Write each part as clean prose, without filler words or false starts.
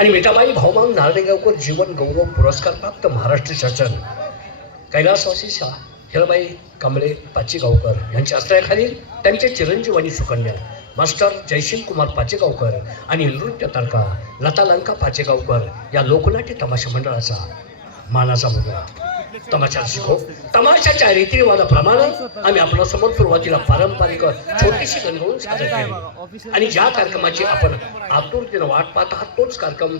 आणि मीठाबाई भाऊमांग नार्डेगावकर जीवन गौरव पुरस्कार प्राप्त महाराष्ट्र शासन कैलासवासी हिराबाई कांबळे पाचेगावकर यांच्या आश्रयाखाली त्यांचे चिरंजीव आणि सुकन्या मास्टर जयसिंग कुमार पाचेगावकर आणि नृत्य तारका लता लंका पाचेगावकर या लोकनाट्य तमाशा मंडळाचा मानाचा मुलगा तमाशा शिको. तमाशाच्या रीतिरिवाजाप्रमाणे आम्ही आपल्या समोर सुरुवातीला पारंपरिक छोटीशी गणगवून सादर केली आणि ज्या कार्यक्रमाची आपण आतुरतेने वाट पाहत आहात तोच कार्यक्रम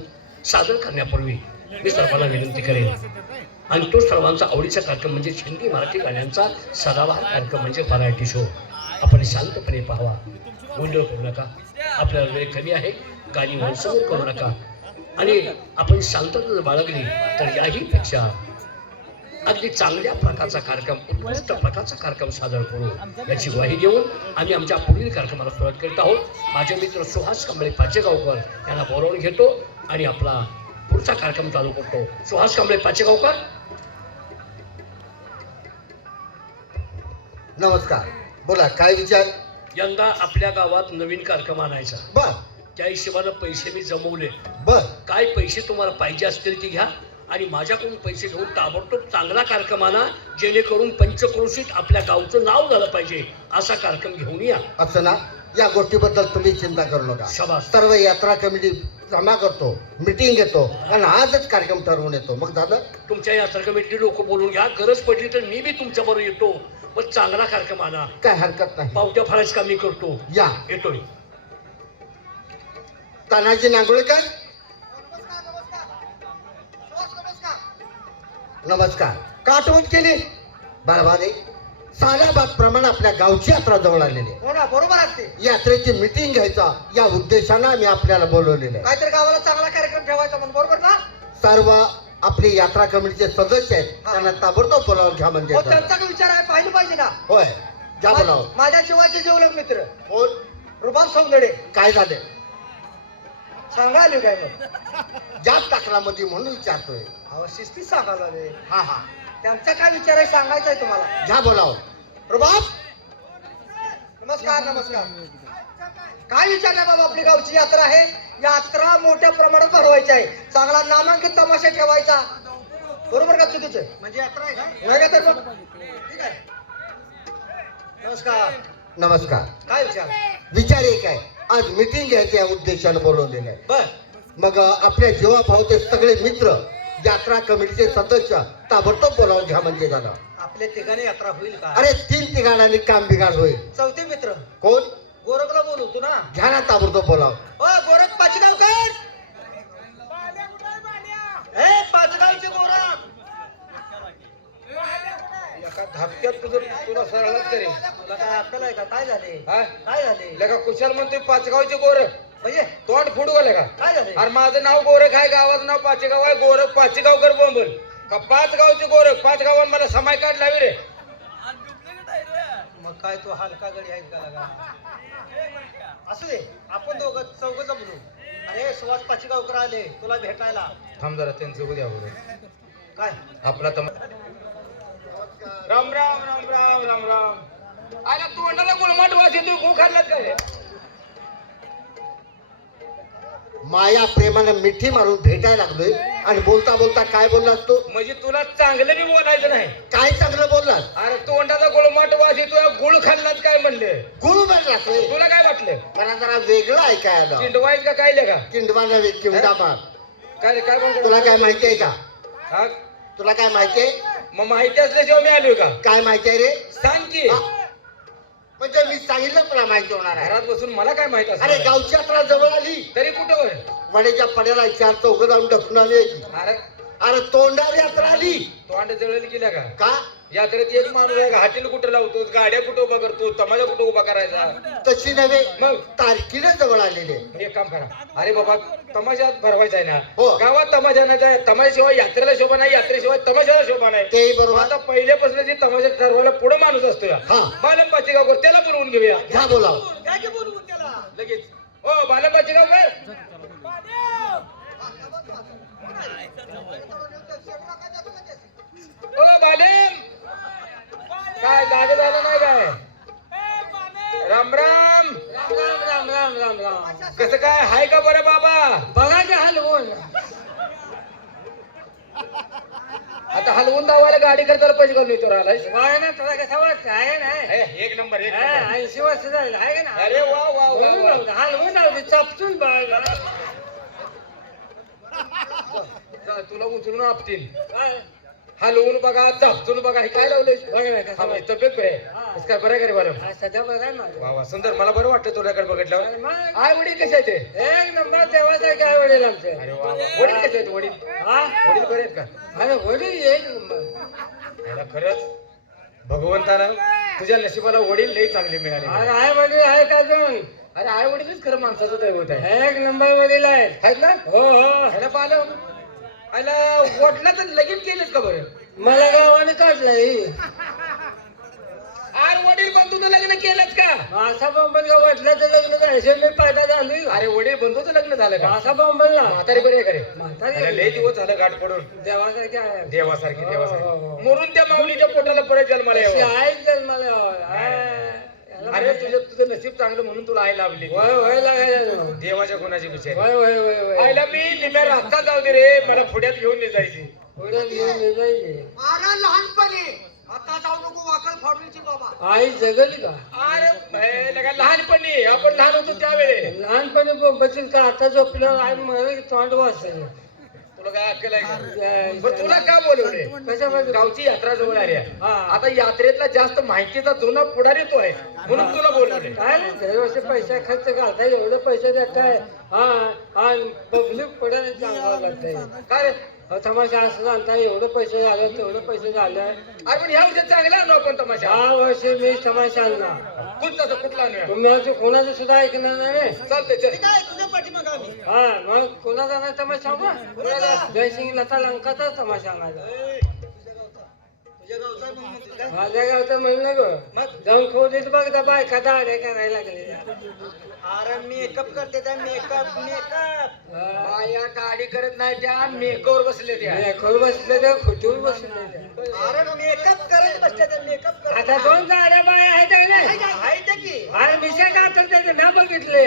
सादर करण्यापूर्वी मी सर्वांना विनंती करेन आणि तो सर्वांचा आवडीचा कार्यक्रम म्हणजे हिंदी मराठी गाण्यांचा सदाबहार कार्यक्रम म्हणजे व्हरायटी शो. आपण शांतपणे पाहावा, गोंधळ करू नका. आपल्याला वेळ कमी आहे, गाणी मनसमोर करू नका आणि आपण शांतता बाळगली तर याही पेक्षा अगदी चांगल्या प्रकारचा कार्यक्रम उत्कृष्ट प्रकारचा कार्यक्रम सादर करू याची ग्वाही देऊन आम्ही आमच्या पुढील कार्यक्रमाला सुरुवात करीत आहोत. माझे मित्र सुहास कांबळे पाचेगावकर यांना बोलावून घेतो आणि आपला पुढचा कार्यक्रम चालू करतो. सुहास कांबळे पाचेगावकर. नमस्कार, बोला काय विचार. यंदा आपल्या गावात नवीन कार्यक्रम आणायचा. बर. त्या हिशोबाने पैसे मी जमवले. बर. काय पैसे तुम्हाला पाहिजे असतील ती घ्या आणि माझ्याकडून पैसे घेऊन ताबडतोब चांगला कार्यक्रम आणा जेणेकरून पंचक्रोशीत आपल्या गावचं नाव झालं पाहिजे असा कार्यक्रम घेऊन या. असं ना, या गोष्टीबद्दल तुम्ही चिंता करू नका. शाबास. सर्व यात्रा कमिटी जमा करतो, मीटिंग घेतो आणि आजच कार्यक्रम ठरवून येतो. मग झालं. तुमच्या यात्रा कमिटी लोक बोलून घ्या. गरज पडली तर मी बी तुमच्या बरोबर येतो, पण चांगला कार्यक्रम आणा. काय हरकत नाही. पावत्या फाळाच काम मी करतो. या. येतोय. तानाजी नांगोळकर. नमस्कार. का आठवण केली? बाळाबाने सालाबाद प्रमाणे आपल्या गावची यात्रा जवळ आलेली. हो ना, बरोबर असते. यात्रेची मीटिंग घ्यायचा या उद्देशानं मी आपल्याला बोलवलेलं आहे. काहीतरी गावाला चांगला कार्यक्रम ठेवायचा म्हणून, बरोबर ना? सर्व आपली यात्रा कमिटीचे सदस्य आहेत, त्यांना ताबडतोब बोलावून घ्या. म्हणजे हो, त्यांचा काय विचार आहे पाहिलं पाहिजे ना. होय, घ्या बोलावून. माझ्या जीवाचे जेवलग मित्र कोण? रुबाब सौंदडे. काय झाले? सांगा आले काय मग? जात टाकलामध्ये म्हणून विचारतोय. अहो, शिस्तीत सांगायला आले. हा हा, त्यांचा काय विचार आहे सांगायचा आहे तुम्हाला. घ्या बोलावून. रुबाब, नमस्कार. नमस्कार. काय विचार आहे बाबा? आपली गावची यात्रा आहे, यात्रा मोठ्या प्रमाणात भरवायची आहे, चांगला नामांकित तमाशा ठेवायचा. बरोबर का चुकीचे? म्हणजे यात्रा आहे का? नाही का तर मग? ठीक आहे. नमस्कार. नमस्कार. काय विचार? विचार एक आहे, आज मीटिंग घ्यायची या उद्देशानं बोलवलेलं आहे. बर. मग आपल्या जीवा भाऊचे सगळे मित्र, यात्रा कमिटीचे सदस्य ताबडतोब बोलावून घ्या. म्हणजे झालं. आपल्या ठिकाणी यात्रा होईल का? अरे 3 ठिकाणांनी काम बिघाड होईल. चौथे मित्र कोण? गोरखला बोलवतो ना. घ्या ना ताबडतोब बोलाव. ओ गोरख पाचगावकर. हे पाचगावचे गोरख. एका धपक्यात तुला सरळच करेल. तुला काय अक्कल आहे का? काय झाले? हा? काय झाले? लगा कुशाल म्हणतोय पाचगावचे गोरख म्हणजे तोंड फुडू गेले का? काय झाले? अरे माझं नाव गोरख आहे, गावाचं नाव पाचेगाव आहे. गोरख पाचेगावकर बोंबल का पाचगावचे गोरख? पाचगावान मला समाय काढला रे. मग काय तू हलका गडी आहे का लगा? असू दे, आपण दोघं चौघ जमलो. अरे सुहास पाचगावकर आले तुला भेटायला. थांब जरा त्यांचं उद्या बोलू. काय आपला तर राम राम राम राम राम राम. अरे तोंडाला गुळमाट वास येतो, गो खाल्लात काय? माया प्रेमानं मिठी मारून भेटायला लागलोय आणि बोलता बोलता काय बोललास तू? म्हणजे तुला चांगलं बी बोलायचं नाही. काय चांगलं बोललास? अरे तोंडाचा गुळमाट वास येतो, गुळ खाल्लात काय म्हणले? गुरु बोललास होय? तुला काय वाटलं? मला जरा वेगळं ऐकायला. चिंडवायच का काय का? किंडवा नव्हे, किंडा मार. काय रे, काय म्हणतो? तुला काय माहिती आहे का? हा? तुला काय माहिती आहे? मग माहिती असल्याशिवाय मी आलोय का? काय माहिती आहे रे? सांग की. हा? म्हणजे मी सांगितलं तुला माहिती होणार आहे. घरात बसून मला काय माहित अरे असं? गावची यात्रा जवळ आली, तरी कुठं? वडेच्या पड्याला 4 चौघ जाऊन डफून आली. अरे अरे तोंडावर यात्रा आली तोंड जळेल गेल्या का? का? यात्रेत एक माणूस आहे का? हॉटेल कुठं लावतो, गाड्या कुठं उभा करतो, तमाशा कुठं उभा करायचा? तशी नव्हे, मग तारखीला जवळ आलेले. एक काम करा. अरे बाबा, तमाशात भरवायचा आहे हो. ना. गावात तमाशा नाही, तमाशाशिवाय यात्रेला शोभा नाही, यात्रेशिवाय तमाशाला शोभा नाही. तेही बरोबर. आता पहिल्यापासून जी तमाशा ठरवायला पुढे माणूस असतो या हा. बालम पाचेगावकर, त्याला बोलवून घेऊया. घ्या बोलाव. काय की बोलू त्याला? लगेच. ओ बालम पाचेगावकर. ओ बालेम, काय जागे झालं नाही काय? राम राम. राम राम राम राम राम राम. कसं काय हाय का बरं बाबा? बघा की हलवून हलवून दावायला गाडी करताना पैसे घालून येतो राहिलाय काय ना तुला कसा वाटतं आहे ना एक नंबर एक नंबर. 80 वर्ष झालं आहे का ना अरे वा वा वा वा. हलवून जाऊ चापचून बाळ जा, तुला उचलून आपतील हलवून बघा चापचून बघा हे काय लावलंय हा, म्हणजे तब्येत बरे कसं काय बरं करे बरं सध्या बघा ना वा वा सुंदर मला बरं वाटतं तुझ्याकडे बघितल्यावर मग आई वडील कसे आहेत ते? एक नंबर देवासारखे आहे वडील आमचे अरे वा वा. वडील कसे आहेत वडील हा वडील बरे आहेत का अरे वडील एक नंबर याला खरंच भगवंतानं तुझ्या नशिबाला वडील लई चांगले मिळाले अरे आहे वडील आहेत अजून अरे आई वडीलच खरं माणसाचं दैवत आहे एक नंबर वडील आहेत आहेत ना हो हो ह्याला पाहिलं आयला वडला तर लगीन केलंच का बरं मला गावाने काढलंय अरे वडील बंधूचं लग्न केलंच का असा बॉम्बल वाटलं तर लग्न जायचं मी फायदा झालोय अरे वडील बंधूचं लग्न झालं का असा बॉम्बलला म्हातारी बरी आहे का रे म्हातारी अरे लय दिवस झालं गाठ पडून देवासारखे आहे देवासारखी हो, हो, देवासारखी हो. मरून त्या माऊलीच्या पोटाला परत जन्माला अशी यावं आहे जन्माला अरे तुझं नशीब चांगलं म्हणून तुला आई लाभली वय वय लागायला देवाच्या गुणाची विचार वय वय वय वय आईला मी निम्या रास्ता जाऊ दे रे मला पुढ्यात घेऊन नाही जायची पुढे घेऊन निघायचे अरे लहानपणी आता जाऊ नको वाकड फाडूची बाबा आई जगली का अरे लगा लहानपणी आपण लहान होतो त्यावेळे लहानपणी बचत का आता झोपलं आई मला तोंड वाचलं तुला काय अक्कल आहे का? पण तुला का बोलवले कशामध्ये गावची यात्रा जवळ आली आहे. हा. आता यात्रेतला जास्त माहितीचा जुना पुढारी तो आहे म्हणून तुला बोलवले काय नाही दरवर्षी पैसा खर्च घालता एवढं पैसे देताय हा हा पब्लिक पुढे चांगला लागतंय काय रे? तमाशा असं झालता एवढं पैसे झालं तेवढं पैसे झालं अरे पण ह्या वर्षी चांगला आणू आपण तमाशा 10 वर्ष मी तमाशा आणला कुठला आणूया तुम्ही आज कोणाचं सुद्धा ऐकणार नाही चालतंय चल हा मग कोणाचा नाही तमाशा सांगू जयसिंग लता लंकाचा तमाशा आणायचा माझ्या गावचं म्हणलं ग जाऊन खोलीत बघ त्या बायका दाड्या करायला लागले अरे मेकअप करते त्या मेकअप मेकअप बाया गाडी करत नाही त्या मेकवर बसले त्या खोल बसले त्या खुटीवर बसले त्या अरे मेकअप करत बसते त्या मेकअप आता दोन दाड्या बाया आहेत आहे की अरे मिशा का तर त्याचं ना बघितले